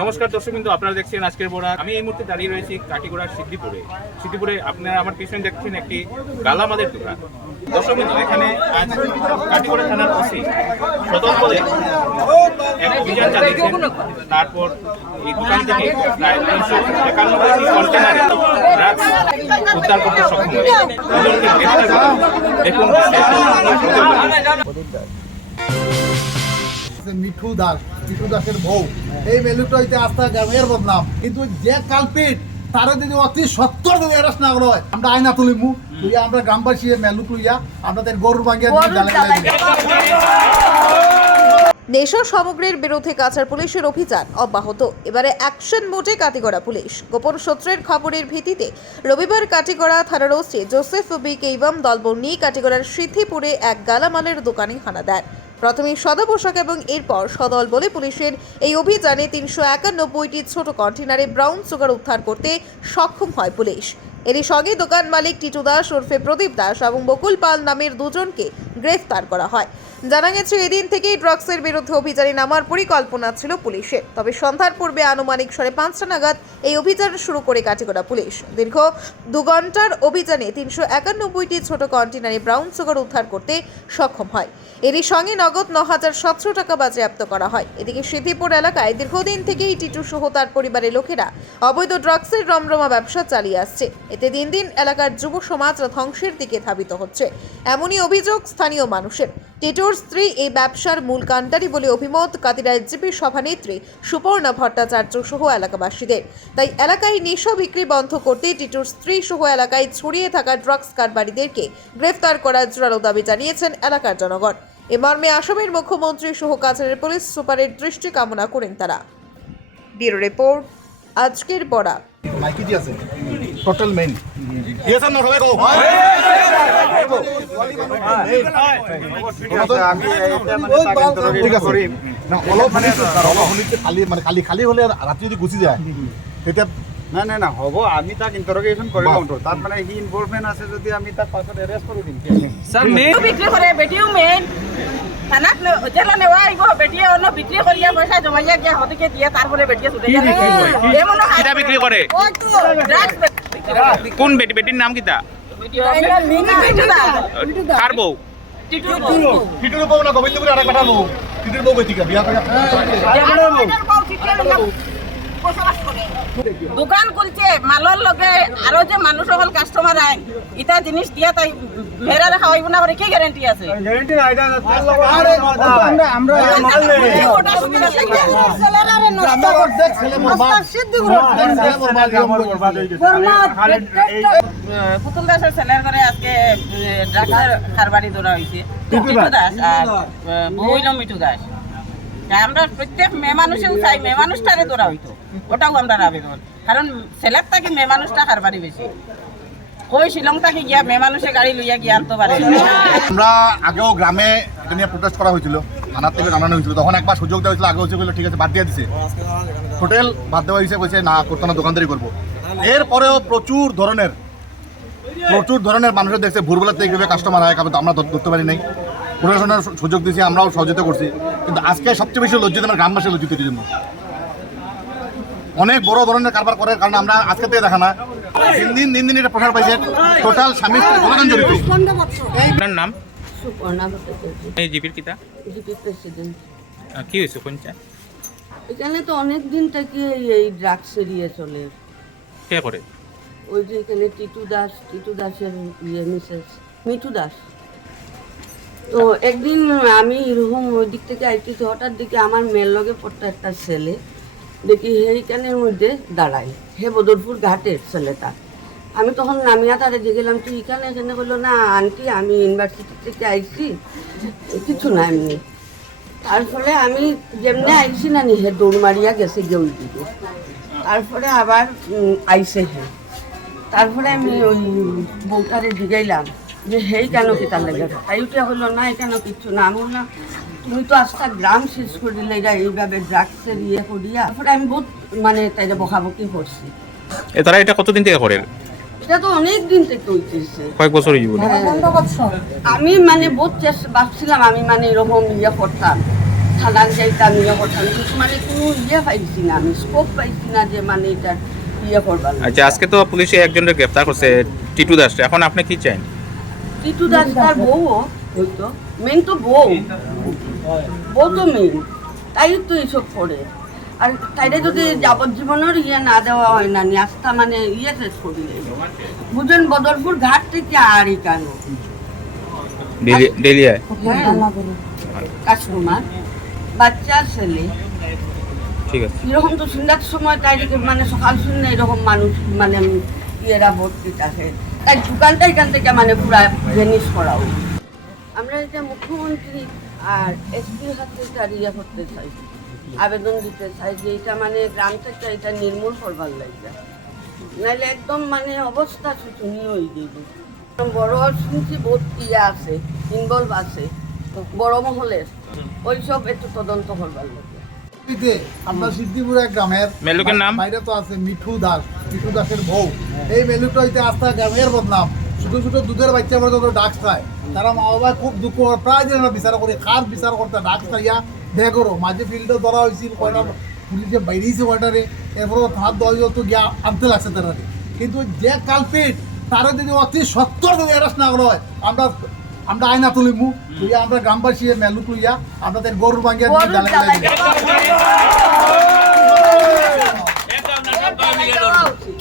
নমস্কার দর্শকবৃন্দ, আপনারা দেখছেন আজকের বড়া। আমি এই মুহূর্তে দাঁড়িয়ে রয়েছি কাটিগড়ার সিদ্ধিপুরে। আপনারা আমার পিছনে দেখছেন একটি গালামালের দোকান। দর্শকবৃন্দ, এখানে আজ কাটিগড়া থানার ওসি সদর বলে এক অভিযান চালিয়েছেন। তারপর এই দোকান থেকে প্রায় 391টি কন্টেনারে ড্রাগস উদ্ধার করতে সক্ষম হয়েছে। দেখুন মিঠু দাসের বউ এই মেলুটা হইতে আস্থা গ্রামের বদনাম, কিন্তু যে কালপিট তারা যদি অতি সত্তর যদি অ্যারেস্ট না হয় আমরা আইনা তুলিমু তুইয়া আমরা গ্রামবাসী মেলু তুইয়া আমাদের গরুর ভাঙ্গিয়া নেশা সামগ্রীর বিরুদ্ধে কাছাড় পুলিশের অভিযান অব্যাহত। এবারে অ্যাকশন মোডে কাটিগড়া পুলিশ। গোপন সূত্রের খবরের ভিত্তিতে রবিবার কাটিগড়া থানার ওসি জোসেফ বি কেইবাম দলবল নিয়ে কাটিগড়ার সিদ্ধিপুরে এক গালামালের দোকানে হানা দেন। প্রথমে সাদা পোশাক এবং এরপর সদল বলে পুলিশের এই অভিযানে 391টি ছোট কন্টেনারে ব্রাউন সুগার উদ্ধার করতে সক্ষম হয় পুলিশ। এরই সঙ্গে দোকান মালিক টিটু দাস ওরফে প্রদীপ দাস এবং বকুল পাল নামের দুজনকে গ্রেফতার করা হয়। জানা গেছে এদিন থেকেই ড্রাগসের বিরুদ্ধে অভিযানে নামার পরিকল্পনা ছিল পুলিশের। তবে সন্ধ্যার পূর্বে আনুমানিক 5:30 নাগাদ এই অভিযান শুরু করে কাটিগড়া পুলিশ। দীর্ঘ 2 ঘন্টার অভিযানে 391টি ছোট কন্টেনারে ব্রাউন সুগার উদ্ধার করতে সক্ষম হয়। এরই সঙ্গে নগদ 9,700 টাকা বাজেয়াপ্ত করা হয়। এদিকে সিদ্ধিপুর এলাকায় দীর্ঘদিন থেকেই টিটু সহ তার পরিবারের লোকেরা অবৈধ ড্রাগসের রমরমা ব্যবসা চালিয়ে আসছে। এতে দিন দিন এলাকার যুব সমাজ ধ্বংসের দিকে ধাবিত হচ্ছে, এমনই অভিযোগ স্থানীয় মানুষের। টিটুর স্ত্রী এই ব্যবসার মূল কাণ্ডারি বলে অভিমত কাতিরা এসজিপি সভানেত্রী সুপর্ণা ভট্টাচার্য সহ এলাকাবাসীদের। তাই এলাকায় নেশা বিক্রি বন্ধ করতে টিটুর স্ত্রী সহ এলাকায় ছড়িয়ে থাকা ড্রাগস কারবারিদেরকে গ্রেফতার করার জোরালো দাবি জানিয়েছেন এলাকার জনগণ। এ মর্মে আসামের মুখ্যমন্ত্রী সহ কাছাড়ের পুলিশ সুপারের দৃষ্টি কামনা করেন তারা। ব্যুরো রিপোর্ট, আজকের বড়া। মাইকি দি আছে টোটাল মেইন ইয়েস আর নো সবাই গো ঠিক আছে না অলপ মানে খালি মানে খালি হলে রাতে যদি গুছি যায় এটা না হব আমি তাক ইন্টারোগেশন কৰি লম তাত মানে হি ইনভলভমেন্ট আছে যদি আমি তাক পাছত এৰেষ্ট কৰি দিম স্যার মেন বিক্রি করে বেটিও মেন থানাত জেলা নেওয়া আইব বেটিয়ে অন্য বিক্রি করিয়া পয়সা জমাইয়া গিয়া হদিকে দিয়ে তারপরে বেটিয়ে ছুটে যায় এমন কিটা বিক্রি করে ড্রাগস কোন বেটির নাম কিটা কার বউ টিটুর বউ না গোবিন্দপুরে আরেক কথা বউ টিটুর বউ বেটিকা বিয়া করে দোকান খুলছে মালর লগে আরো যে মানুষ হল কাস্টমার আইন ইটা জিনিস দিয়া তাই মেরা রাখা হইব না কি গ্যারান্টি আছে গ্যারান্টি আইডা আরে আমরা মাল নেই ওটা সুবিধা থাকে সেলারে নষ্ট করতে ছেলে বরবাদ সিদ্ধি বরবাদ পুতুল দাসের ছেলের ঘরে আজকে ড্রাগসের কারবারি ধরা হইছে টিটু দাস আর বইলো মিঠু দাস। আমরা প্রত্যেক মেয়ে মানুষেও চাই মেয়ে মানুষটারে ধরা হইতো, ওটাও আমরা আবেদন, কারণ ছেলের থেকে মেয়ে মানুষটা কারবারি বেশি। কই শিলং থেকে গিয়া মেয়ে মানুষে গাড়ি লইয়া গিয়া আনতে পারে। আমরা আগেও গ্রামে এটা নিয়ে প্রোটেস্ট করা হয়েছিল, থানার থেকে জানানো হয়েছিল, তখন একবার সুযোগ দেওয়া হয়েছিল, আগে হচ্ছে বললো ঠিক আছে বাদ দিয়ে দিছে, টোটাল বাদ দেওয়া হয়েছে, বলছে না করতো না দোকানদারি করবো। এরপরেও প্রচুর ধরনের মানুষের দেখছে ভোরবেলাতে এইভাবে কাস্টমার হয়, আমরা ধরতে পারি নাই, প্রশাসনের সুযোগ দিয়েছি, আমরাও সহযোগিতা করছি, কিন্তু আজকে সবচেয়ে বেশি লজ্জিত আমার গ্রামবাসী লজ্জিত এর জন্য। অনেক বড় ধরনের কারবার করে, কারণ আমরা আজকে থেকে দেখা না দিন দিন এটা প্রসার পাইছে, টোটাল স্বামী কতজন জড়িত। আপনার নাম? সুপর্ণা ভট্টাচার্য, এই জিপির কিটা জিপি প্রেসিডেন্ট। কি হয়েছে কোনটা? এখানে তো অনেক দিন থেকে এই ড্রাগস এরিয়ে চলে। কে করে? ওই যে এখানে টিটু দাসের মিসেস মিঠু দাস। তো একদিন আমি এরকম ওই দিক থেকে আইতেছি, হঠাৎ দিকে আমার মেয়ের লগে পড়তো একটা ছেলে, দেখি সেইখানের মধ্যে দাঁড়াই, হে বদরপুর ঘাটের ছেলেটা। আমি তখন নামিয়া তারে যে গেলাম, তুই এখানে বললো না আন্টি আমি ইউনিভার্সিটি থেকে আইছি, কিছু না এমনি। তারপরে আমি যেমনি আইছি না নি হে দৌড় মারিয়া গেছে গিয়ে ওই দিকে, তারপরে আবার আইসে হে। তারপরে আমি ওই বউটারে জিগাইলাম যে হেই কেন কি তার লেগে, তাই উঠে হলো না কেন কিচ্ছু না। আমি বললাম তুমি তো আজটা গ্রাম শেষ করে দিলে এটা এইভাবে ড্রাগসের ইয়ে করিয়া। তারপরে আমি বহুত মানে তাইলে বকাবকি করছি। তারা এটা কতদিন থেকে করে? এটা তো অনেক দিন থেকে হইতেছে, কয়েক বছর হয়ে যাবে। আমি মানে বহুত ভাবছিলাম আমি মানে এরকম ইয়ে করতাম, থানার যাইতাম ইয়ে করতাম, কিন্তু মানে কোনো ইয়ে পাইছি না, আমি স্কোপ পাইছি না যে মানে এটা ইয়ে করবার লাগে। আচ্ছা, আজকে তো পুলিশে একজনের গ্রেফতার করছে, টিটু দাস। এখন আপনি কি চান? টিটু দাস তার বউ হইতো, মেন তো বউ তো মেন, তাই তো এইসব করে। আর তাইরে যদি যাবজ্জীবনের ইয়ে না দেওয়া হয় না, আস্থা মানে ইয়ে শেষ করিলে বুঝেন, বদরপুর ঘাট থেকে আর কেন ডেলিয়ায় কাস্টমার বাচ্চা ছেলে ঠিক আছে। এরকম তো সন্ধ্যার সময় তাই মানে সকাল শূন্য এরকম মানুষ মানে ইয়েরা ভর্তি থাকে, তাই দোকানটা এখান থেকে মানে পুরা জিনিস করাও। আমরা এটা মুখ্যমন্ত্রী আর এসপির হাতে তার ইয়ে করতে চাই, আবেদন দিতে চাই যে এটা মানে গ্রাম থেকে এটা নির্মূল করবার লাগে, নাহলে একদম মানে অবস্থা শোচনীয় হয়ে যাবে। বড় শুনছি বহুত ইয়ে আছে, ইনভলভ আছে বড় মহলের, ওইসব একটু তদন্ত করবার লাগে। আমরা সিদ্ধিপুরা গ্রামের মেলুকের নাম? বাইরে তো আছে মিঠু দাস, মিঠু দাসের বউ। এই মেলুটা হইতে আস্তা গ্রামের বদনাম, ছোট ছোট দুধের বাচ্চা পর্যন্ত ডাক খায়, তারা মা বাবা খুব দুঃখ করে, প্রায় দিন আমরা বিচার করি, খাস বিচার করতে ডাক খাইয়া দেখ করো। মাঝে ফিল্ডে ধরা হয়েছিল কয়টা, পুলিশে বাইরেছে কয়টারে, এরপর হাত দশ তো গিয়া আনতে লাগছে তারা। কিন্তু যে কালপিট তারা যদি অতি সত্তর যদি অ্যারেস্ট না করা হয়, আমরা আইনা তুলিমু তুইয়া, আমরা গ্রামবাসী মেলু তুইয়া আপনাদের গরু ভাঙিয়া দিয়ে জ্বালাই জ্বালাই দেওয়া উচিত।